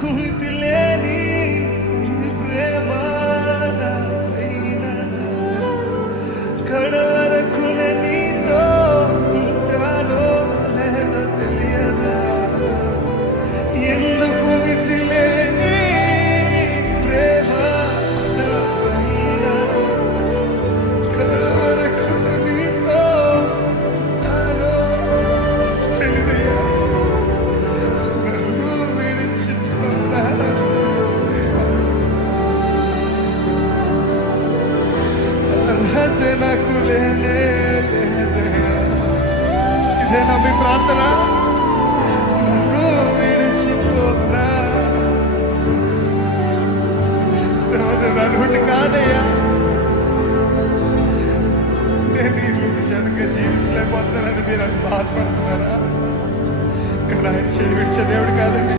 కుమితి లేని ఈ ప్రేమ నాపైన కడవరకు నీతో ఉంటానో లేదో తెలియదు. ఎందుకు ఇదేనా మీ ప్రార్థన. నన్ను విడిచిపోనా నన్ను కాదయ్యా నేను ఈ ముందు జనక జీవించలేకపోతున్నానని మీరు బాధపడుతున్నారా? కానీ ఆయన చేయి విడిచే దేవుడు కాదండి.